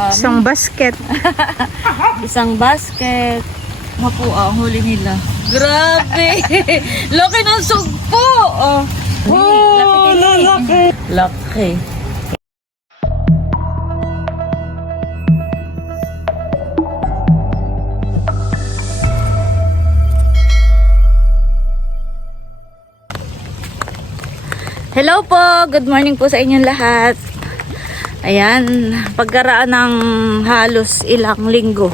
Marami. Isang basket. Isang basket. Mapo, ah, ang huli nila. Grabe! Laki ng sugpo! Oh, oh lalaki. Laki. Hello po! Good morning po sa inyong lahat. Ayan, pagkaraan ng halos ilang linggo,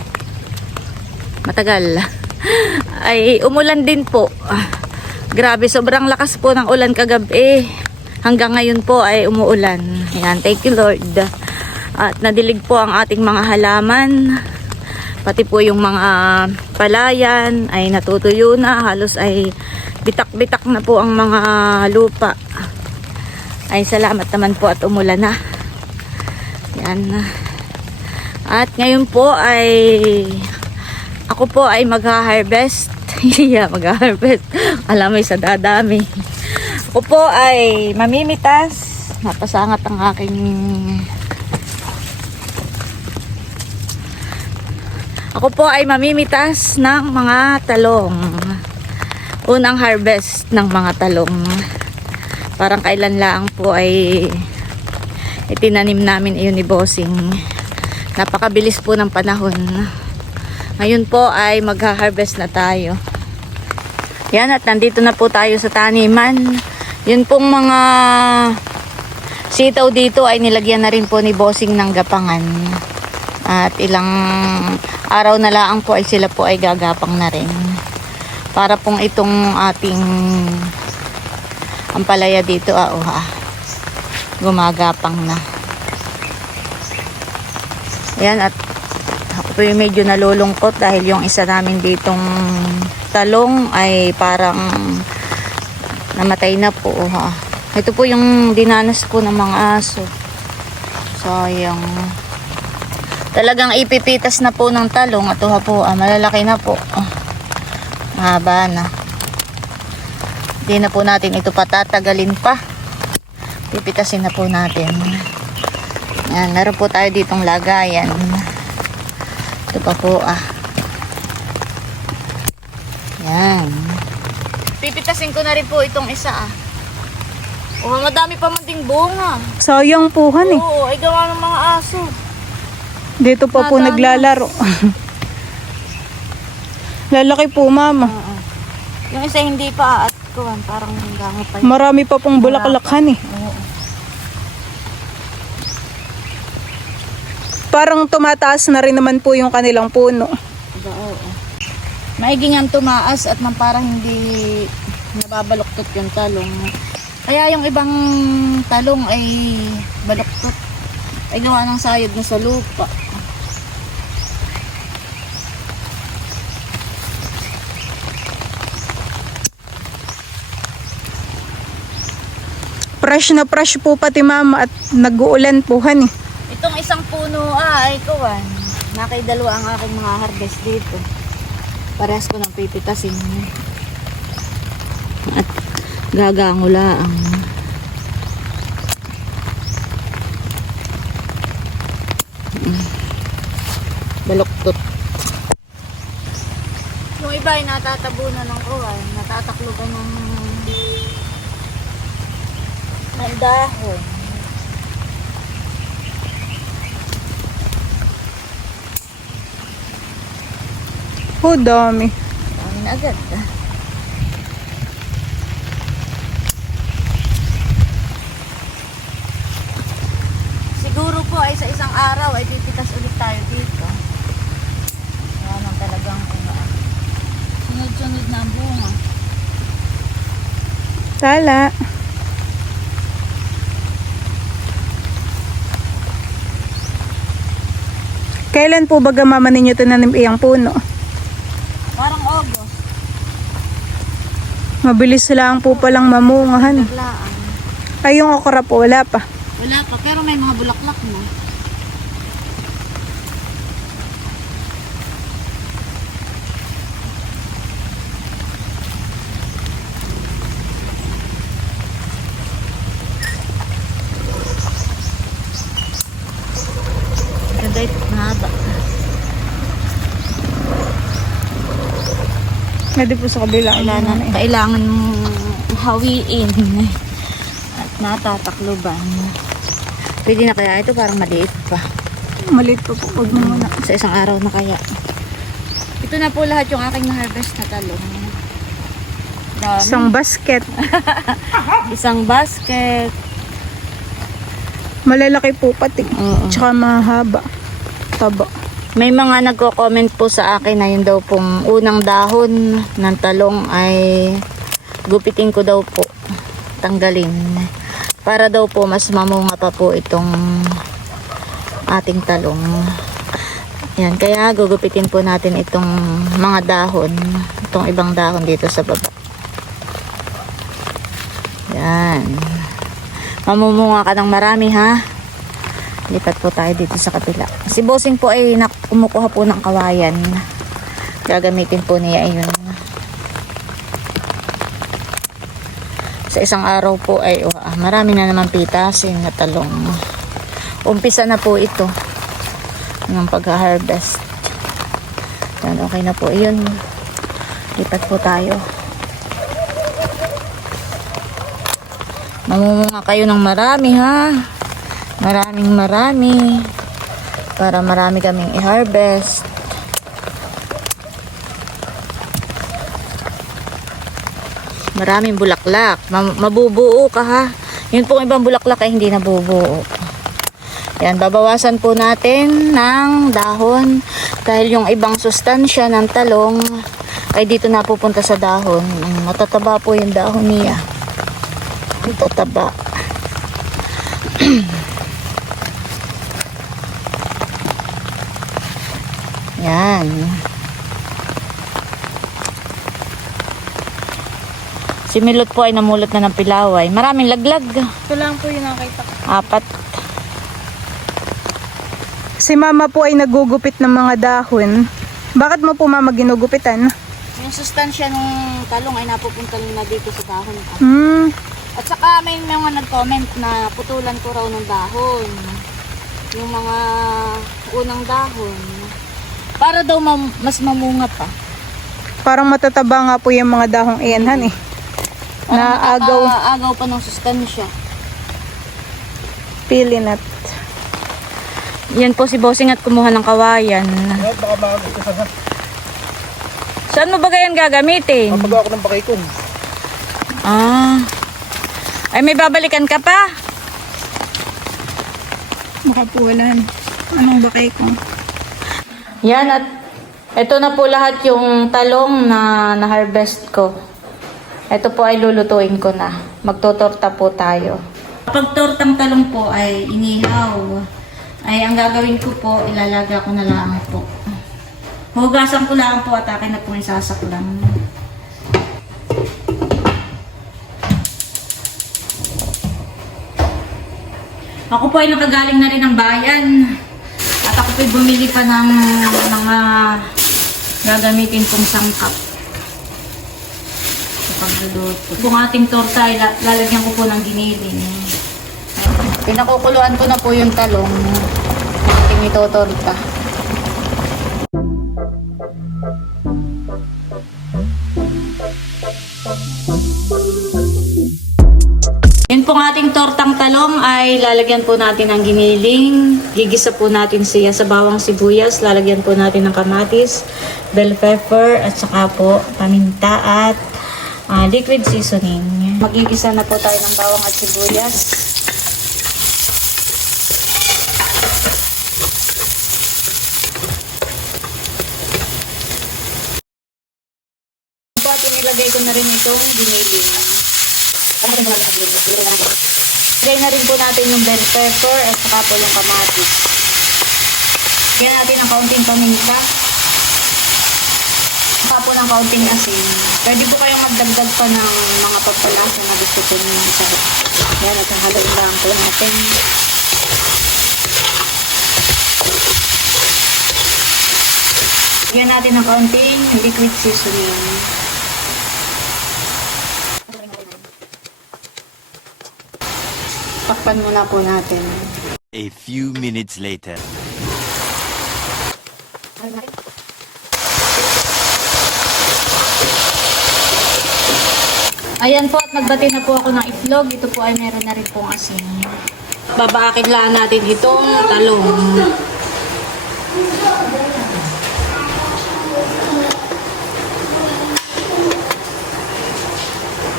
matagal, ay umulan din po. Grabe, sobrang lakas po ng ulan kagabi. Hanggang ngayon po ay umuulan. Ayan, thank you Lord. At nadilig po ang ating mga halaman. Pati po yung mga palayan ay natutuyo na. Halos ay bitak-bitak na po ang mga lupa. Ay salamat naman po at umulan na. Yan. At ngayon po ay ako po ay magha-harvest. yeah, magha-harvest. Alam mo, sa dadami. Ako po ay mamimitas. Napasangat ang aking Ako po ay mamimitas ng mga talong. Unang harvest ng mga talong. Parang kailan lang po ay itinanim namin iyon ni Bossing. Napakabilis po ng panahon. Ngayon po ay magha-harvest na tayo. Yan at nandito na po tayo sa taniman. Yun pong mga sitaw dito ay nilagyan na rin po ni Bossing ng gapangan. At ilang araw na lang po ay sila po ay gagapang na rin. Para pong itong ating ampalaya dito ah, oh, ah gumagapang na. Yan at ako po yung medyo nalulungkot dahil yung isa namin ditong talong ay parang namatay na po. Ha. Ito po yung dinanas po ng mga aso. Sayang. Talagang ipipitas na po ng talong. Ito ha po, ah, malalaki na po. Ah, mahaba na. Hindi na po natin ito patatagalin pa. Pipitasin na po natin. Yan, meron po tayo ditong lagayan. Ito pa po ah. Yan. Pipitasin ko na rin po itong isa ah. Oh, madami pa man ding bunga. Sayang po han eh. Oo, ay gawa ng mga aso. Dito pa po naglalaro. Lalaki po mama. Oo. Yung isa hindi pa at kuwan, parang hanggang pa yun. Marami pa pong bulaklakhan eh. Oo. Parang tumataas na rin naman po yung kanilang puno. Aba, oo. Tumaas at nang parang hindi nababaluktot yung talong. Kaya yung ibang talong ay baluktot. Ay gawa ng sayad na sa lupa. Fresh na fresh po pati mama at nag-uulan po han eh. Itong isang puno ah, ay kuwan. Nakay dalawa ang aking mga harvest dito. Parehas ko nang pipitasin. At gagangula ang baluktot. Yung iba ay natatabunan ng kuwan, natataklugan ng ng dahon. Oh, dami. Dami na agad. Siguro po ay sa isang araw ay pipitas ulit tayo dito. Yan ang talagang ano, sunod-sunod na bunga. Tala. Kailan po baga mama ninyo tinanim iyang puno? Parang August. Mabilis lang po palang mamungahan. Ay, yung okra po, wala pa. Wala pa, pero may mga bulaklak na. Ganda ito. mahaba. Pwede po sa kabila. Kailangan, kailangan mong hawiin at natatakluban. Pwede na kaya ito parang maliit pa. Maliit pa po. Huwag mo muna. Sa isang araw na kaya. Ito na po lahat yung aking na-harvest na talong. Dami. Isang basket. Isang basket. Malalaki po pati. Oo. Tsaka mahaba. Taba. May mga nagko-comment po sa akin na yun daw pong unang dahon ng talong ay gupitin ko daw po. Tanggalin. Para daw po mas mamunga pa po itong ating talong. Yan, kaya gugupitin po natin itong mga dahon, itong ibang dahon dito sa baba. Yan. Mamumunga ka ng marami ha. Lipat po tayo dito sa kapila. Si Bossing po ay kumukuha po ng kawayan. Gagamitin po niya ayun. Sa isang araw po ay ah, marami na naman pitasin na talong. Umpisa na po ito ng pag-harvest. Yan, okay na po yun. Lipat po tayo. Mamumunga kayo ng marami ha. Maraming marami. Para marami kaming i-harvest. Maraming bulaklak. Ma- mabubuo ka ha. Yun pong ibang bulaklak ay hindi nabubuo. Yan, babawasan po natin ng dahon dahil yung ibang sustansya ng talong ay dito na pupunta sa dahon. Mm, Matataba po yung dahon niya. Matataba. Yan. Si Milot po ay namulot na ng pilaway. Maraming laglag. Ito lang po yung nakita ko. Apat. Si mama po ay nagugupit ng mga dahon. Bakit mo po mama ginugupitan? Yung sustansya ng talong ay napupunta na dito sa dahon. Hmm. At saka may mga nag-comment na putulan ko raw ng dahon. Yung mga unang dahon. Para daw mam- mas mamunga pa. Parang matataba nga po yung mga dahong iyan, han eh. Na agaw, agaw pa ng sustansya. pili nut. Yan po si Bossing at kumuha ng kawayan. Saan mo ba ganyan gagamitin? Kapag ako ng pakikon. Ah. Ay, may babalikan ka pa? Makapuwalan. Anong bakay ko? Yan at ito na po lahat yung talong na na-harvest ko. Ito po ay lulutuin ko na. Magtotorta po tayo. Kapag tortang talong po ay inihaw, ay ang gagawin ko po, ilalaga ko na lang po. Hugasan ko lang po at akin na po yung sasaklang. Ako po ay nakagaling na rin ng bayan. At ako po'y bumili pa ng mga gagamitin kong sangkap. Sa pagluluto. Kung ating torta lalagyan ko po ng giniling. Pinakukuluan ko na po yung talong ating itotorta. Yun talong ay lalagyan po natin ng giniling. Gigisa po natin siya sa bawang sibuyas. Lalagyan po natin ng kamatis, bell pepper, at saka po paminta at ah, liquid seasoning. Magigisa na po tayo ng bawang at sibuyas. Po at inilagay ko na rin itong giniling. Lagay na rin po natin yung bell pepper at saka po yung kamatis. Lagyan natin ng kaunting paminta. Saka po ng kaunting asin. Pwede po kayong magdagdag pa ng mga pampalasa na gusto po nyo ng sarap. Yan, at haluin lang po natin. Lagyan natin ng kaunting liquid seasoning. Takpan muna po natin. A few minutes later. Ayan po at nagbati na po ako ng itlog. Ito po ay meron na rin pong asin. Babaakin lang natin itong talong.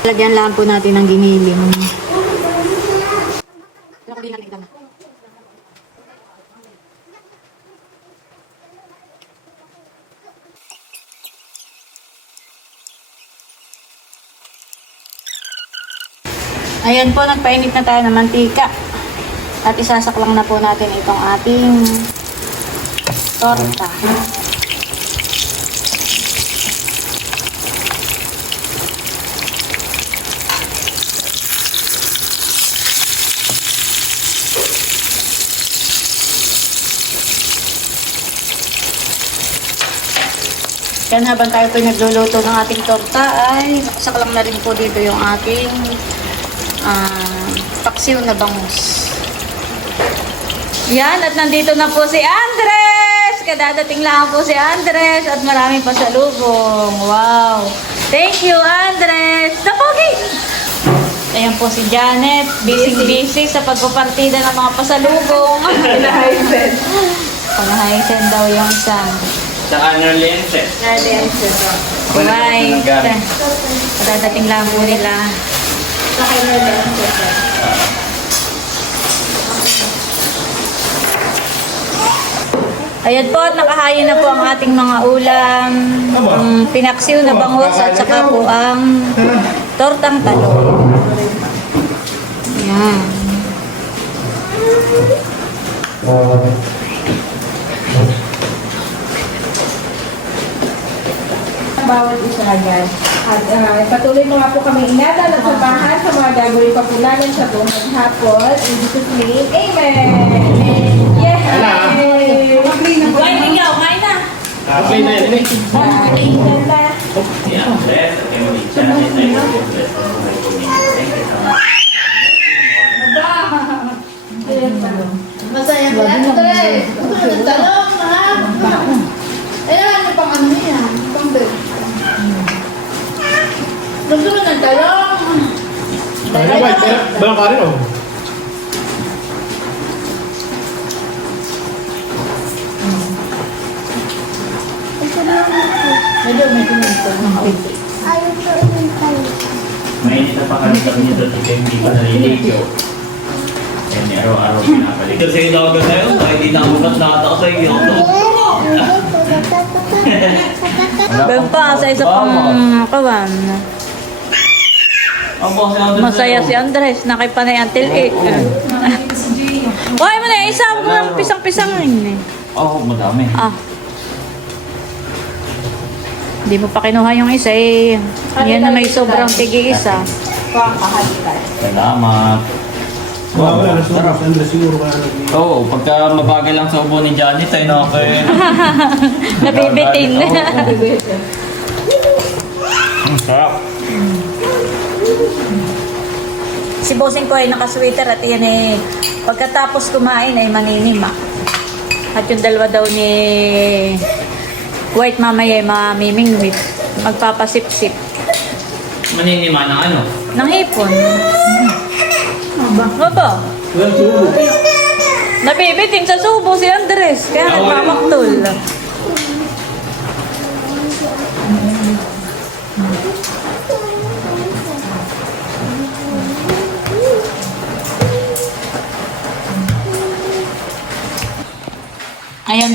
Lagyan lang po natin ng giniling. Ayan po, nagpainit na tayo ng mantika. At isasaklang na po natin itong ating torta. Yan habang tayo po nagluluto ng ating torta ay nakasaklang na rin po dito yung ating ah paksiw na bangus. Yan, at nandito na po si Andres! Kadadating lang po si Andres at maraming pasalubong. Wow! Thank you, Andres! Napogi! Ayan po si Janet, busy-busy sa pagpapartida ng mga pasalubong. Pinahaisen. Pangahaysen daw yung isang. Sa ano lenses? Right. Kadadating lang po nila. Ayan po, at nakahayin na po ang ating mga ulam. Ang pinaksiw na bangus at saka po ang tortang talong. Ayan. Bawat isa agad. At ah, patuloy mo nga po kami ingatan at sabahan sa mga gagawin pa po namin sa buong maghapon. In Jesus' name, Amen! Yes! Why, ikaw, kain na. Okay na yun eh. Ganda. Yeah, bless. Okay. Thank you. Bless the Lord. Thank you so much. Masaya ka yan, Andres. Talong, ha? Ayan, ano pang ano yan? Pang bed. Gusto mo ng talong? Ano ba? Balang ka rin oh. Mainit na pakaramdam niyo doon. Ikaw hindi pa naliligo. Yan, araw-araw pinapalik. Kasi daw ka sa'yo, kahit di na ako nata sa iyo. Meron pa sa isa pang kawan. Masaya si Andres, nakipanay until 8. Why mo na, isa mo ng pisang-pisang eh. Oo, madami. Ah. Hindi mo pa kinuha yung isa eh. Yan na may sobrang tigi isa. Salamat. Wala ko na siguro. Andres siguro ka na Oo, pagka mabagal lang sa ubo ni Janet ay nakakaya. Nabibitin. Ang sarap. Si Bossing ko ay nakasweater at yan eh, pagkatapos kumain ay maninima. At yung dalawa daw ni White mamaya ay mamimingwit. Magpapasip-sip. Maninima ng ano? Ng hipon. Aba. Aba. Walang subo. Nabibiting sa subo si Andres. Kaya nagmamaktol.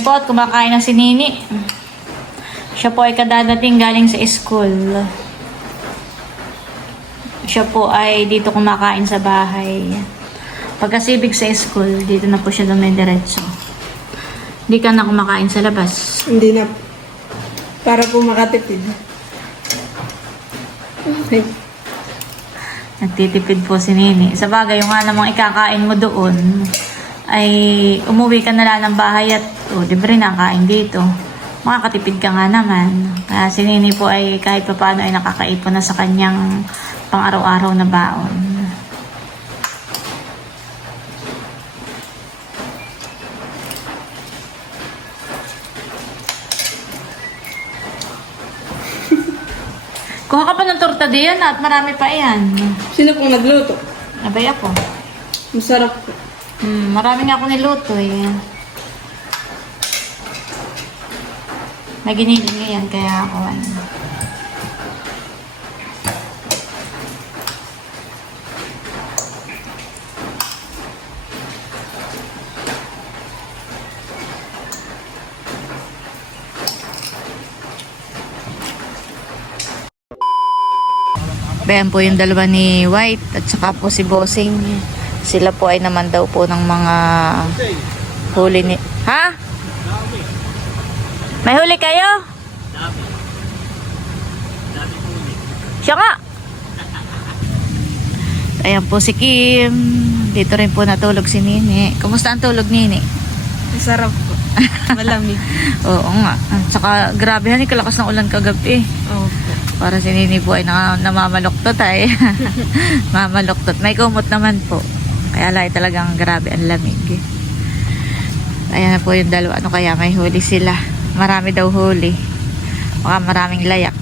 Po at kumakain na si Nini. Siya po ay kadadating galing sa school. Siya po ay dito kumakain sa bahay. Pagkasibig sa school, dito na po siya dumidiretso. Hindi ka na kumakain sa labas. Hindi na. Para po makatipid. Nagtitipid po si Nini. Sa bagay, yung nga namang ikakain mo doon, ay umuwi ka na lang ng bahay at, Oh, o, di ba rin nakain dito? Makakatipid ka nga naman. Kaya si Nini po ay kahit pa paano ay nakakaipon na sa kanyang pang-araw-araw na baon. Kuha ka pa ng tortadilla na at marami pa yan. Sino pong nagluto? Abay ako. Masarap po. Mm, marami nga ako niluto eh. May giniling yan kaya ako ano. Bayan po yung dalawa ni White at saka po si Bossing. Sila po ay naman daw po ng mga huli ni... Ha? May huli kayo? Siya nga. Ayan po si Kim. Dito rin po natulog si Nini. Kumusta ang tulog Nini? Masarap po. Malamig. Oo nga. Saka grabe hani kalakas ng ulan kagabi. Opo. Para si Nini po ay na, namamaluktot ay. Mamaluktot. May kumot naman po. Kaya lang talagang grabe ang lamig. Ayan na po yung dalawa. Ano kaya may huli sila. Marami daw huli. Baka maraming layak.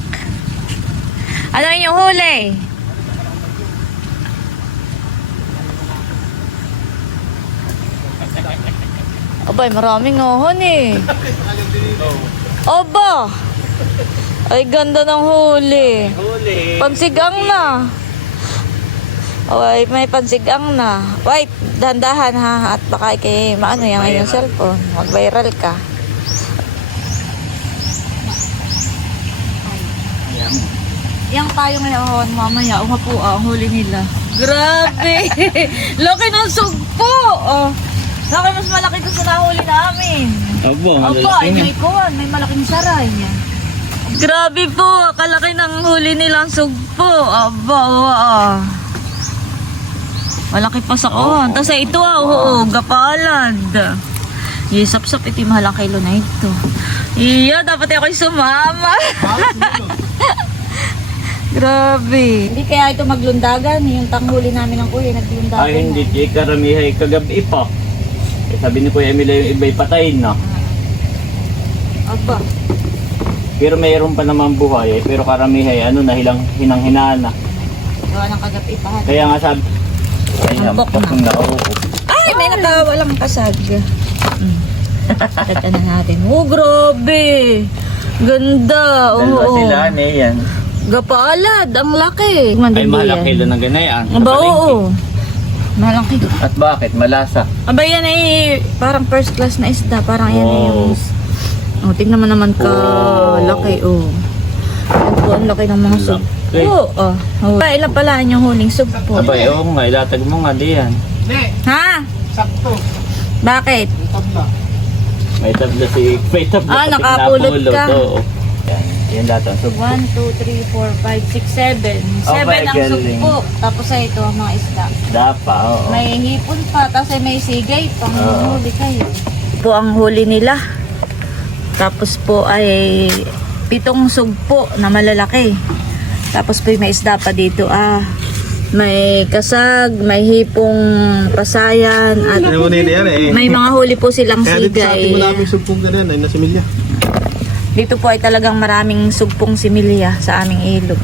Ano yung huli? Abay, maraming ohon eh. Aba! Ay, ganda ng huli. Pansigang na. Okay, may pansigang na. Wait, dandahan ha. At baka kay maano yan yung cellphone. Mag-viral ka. Yang tayo ngayon, mamaya, umapo ah, ang huli nila. Grabe! Laki ng sugpo! Oh. Laki mas malaki to sa nahuli namin. Abo, Aba, ay may kuwan, may malaking saray niya. Grabe po, kalaki ng huli nilang sugpo. Aba, ah. Malaki pa sa kuwan. Tapos ito ah, oo, gapalad. Yesap-sap, ito yung mahalang kilo na ito. Iya, dapat ako'y sumama. Grabe. Hindi kaya ito maglundagan. Yung tanghuli namin ng kuya, naglundagan. Ay, hindi. Di karamihay kagabi pa. Eh, sabi ni Kuya Emilio yung iba'y patayin na. Aba. Pero mayroon pa naman buhay eh. Pero karamihay, ano na, hilang, hinang-hinaan na. Gawa ng kagabi pa. Kaya nga sabi, ay, Ambok na. Ay, may nakawalang kasag. Mm. Tata na natin. Oh, grabe. Ganda. Dalawa sila, eh, yan. Gapalad. Ang laki. Ay, mahal ang kilo ng ganayan. sa Aba, palengke. oo. Malang kilo. At bakit? Malasa. Aba, yan ay parang first class na isda. Parang yan ay yung... Oh. Oh, tingnan mo naman ka Oh. laki, oh. Yan po, ang laki ng mga sub. Laki. Oo, oh. oh. Ilan pala yung huling sub po? Abay, oo nga, ilatag mo nga, di yan. Ha? Sakto. Bakit? Tabla. May tabla si... May tabla Ah, nakapulot ka. Oo. Yan, lahat ang sub. 1, 2, 3, 4, 5, 6, 7. 7 Okay, ang galing. sugpo. Tapos ay ito ang mga isda. Dapa, oo. May hipon pa, tapos ay may sigay pang Oo. huli kayo. Po ang huli nila. Tapos po ay pitong sugpo na malalaki. Tapos po may isda pa dito. Ah, may kasag, may hipong pasayan, at Ano mo na yan eh. may mga huli po silang Kaya dito sa ating sigay. maraming sugpong ganyan ay nasa milya. Dito po ay talagang maraming sugpong similya sa aming ilog.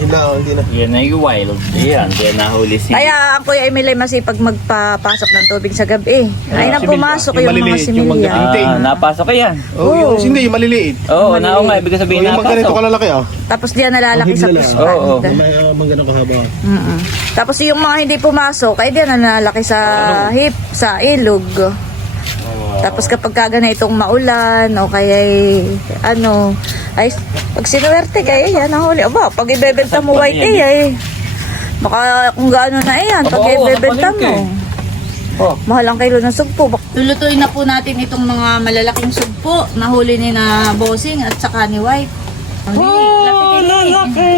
Yun lang, hindi na. Yan ay wild. Yan, yan nahuli si... Kaya ang Kuya Emil ay masipag magpapasok ng tubig sa gabi. Ay nang pumasok Yung yung, mga yung similya. Ah, napasok ka yan. Oh, yung, hindi, yung maliliit. Oo, oh, nao nga, ibig Oh, sabihin yung mga ganito napasok. kalalaki ah. Tapos diyan nalalaki sa puspand. Oo. Yung May uh, mga ganito kahaba. Mm-mm. Tapos yung mga hindi pumasok, ay diyan nalalaki sa hip, sa ilog. Tapos kapag kaga na itong maulan o kaya ano, ay pag sinuwerte kaya yan ang huli. Aba, pag ibebenta mo white eh, ay baka kung gaano na yan, pag ibebenta mo. Oh. Mahal ang kilo ng sugpo. Lulutuin na po natin itong mga malalaking sugpo na huli ni na bossing at saka ni White. Oh, lalaki!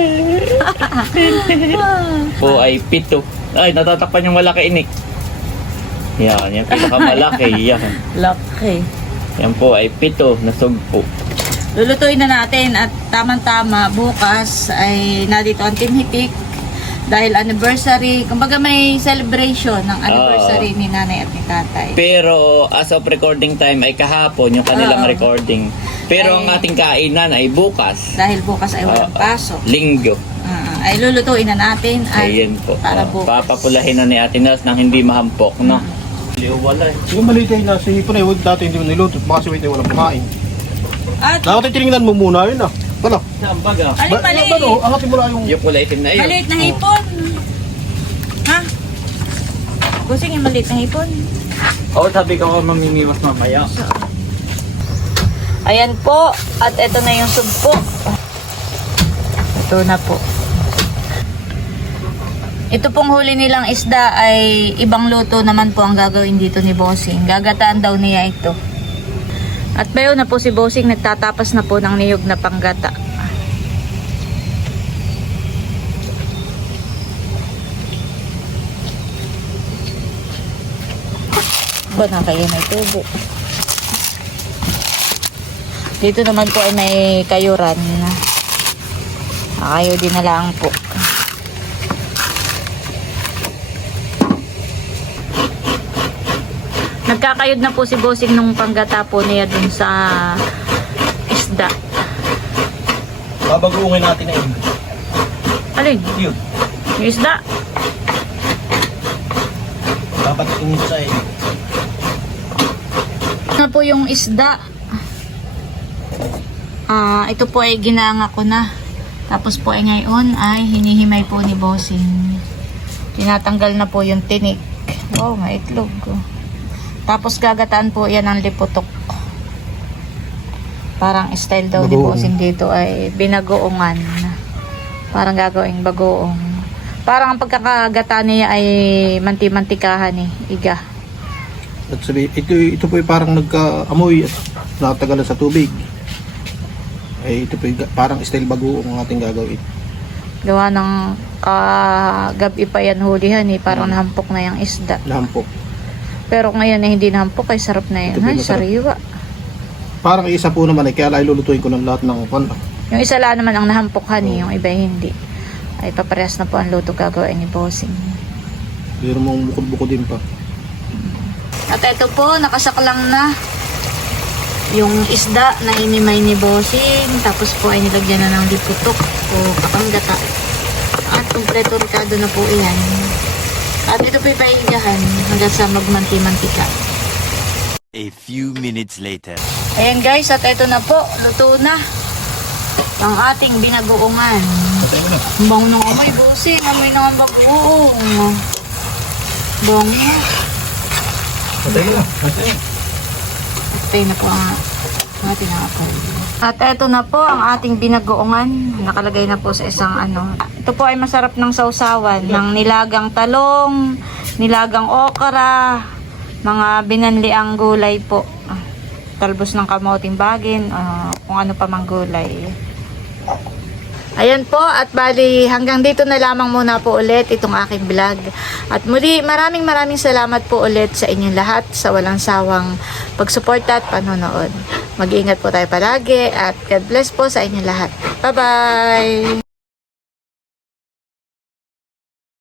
Po ay pito. Ay, natatakpan yung malaki inik. Yan, yan pinakamalaki. yan. Laki. Yan po ay pito na sugpo. Lulutuin na natin at tamang-tama bukas ay nandito ang tinhitik Dahil anniversary, kumbaga may celebration ng anniversary Oo. ni nanay at ni tatay. Pero as of recording time ay kahapon yung kanilang Oo. recording. Pero ang ating kainan ay bukas. Dahil bukas ay walang Oo. pasok. Linggo. Ah, ay lulutuin na natin ay Ayan po. para Oh, bukas. papapulahin na ni Ate Nels nang hindi mahampok, no? Liw wala eh. Yung maliit ay nasa hipon eh, huwag dati hindi mo niluto. Baka si Wait ay walang kumain. At Dapat ay tinignan mo muna yun ah. Wala. Saan baga? alin maliit? Ano, angatin mo lang yung... Yung kulay itim na yun. Maliit na hipon. Ha? Kusing yung maliit na hipon. Oo, sabi ko ako mamimiwas mamaya. Ayan po. At ito na yung sugpo. Ito na po. Ito pong huli nilang isda ay ibang luto naman po ang gagawin dito ni Bossing. Gagataan daw niya ito. At bayo na po si Bossing nagtatapas na po ng niyog na panggata. Ba na kayo may tubo. Dito naman po ay may kayuran. Kayo din na lang po. Nagkakayod na po si Bossing nung panggata po niya dun sa isda. Babaguungin natin na yun. Alin? Yun. Yung isda? Dapat tingin sa eh. Ano po yung isda? Ah, ito po ay ginanga ko na. Tapos po ay ngayon ay hinihimay po ni Bossing. Tinatanggal na po yung tinik. Wow, may itlog. oh. Tapos gagataan po yan ng liputok. Parang style daw ni. Bossing dito ay binagoongan. Parang gagawing bagoong. Parang ang pagkakagata niya ay manti-mantikahan eh. Iga. At sabi, ito, ito po ay parang nagka-amoy at natagalan sa tubig. Eh, ito po ay parang style bagoong ang ating gagawin. Gawa ng kagabi pa yan hulihan eh. Parang Hmm. nahampok na yung isda. Lampok. Pero ngayon eh, hindi nahampok. Ay sarap na yan. Ito Ay, masarap. sariwa. Parang isa po naman eh, kaya lang lulutuin ko ng lahat ng kwan. Yung isa lang naman ang nahampokhan eh. Yung iba hindi. Ay paparehas na po ang luto gagawin ni Bossing. Pero mong bukod-bukod din pa. At ito po, nakasaklang na yung isda na inimay ni Bossing. Tapos po ay nilagyan na ng liputok o kapanggata. At kompleto ricado na po iyan. At ito po ipaigahan hanggang sa magmanti-mantika. A few minutes later. Ayan guys, at ito na po, luto na ang ating binagoongan. Ang Bango ng amoy, busing. Amoy ng ang bagoong. Bango. Patay na po ang ating hapon. At ito na po ang ating binagoongan. Nakalagay na po sa isang ano. Ito po ay masarap ng sausawan. Ng nilagang talong, nilagang okra, mga binanliang gulay po. Talbos ng kamoting bagin, ah, kung ano pa mang gulay. Ayan po, at bali hanggang dito na lamang muna po ulit itong aking vlog. At muli, maraming maraming salamat po ulit sa inyong lahat sa walang sawang pagsuporta at panonood. Mag-iingat po tayo palagi at God bless po sa inyong lahat. Bye-bye!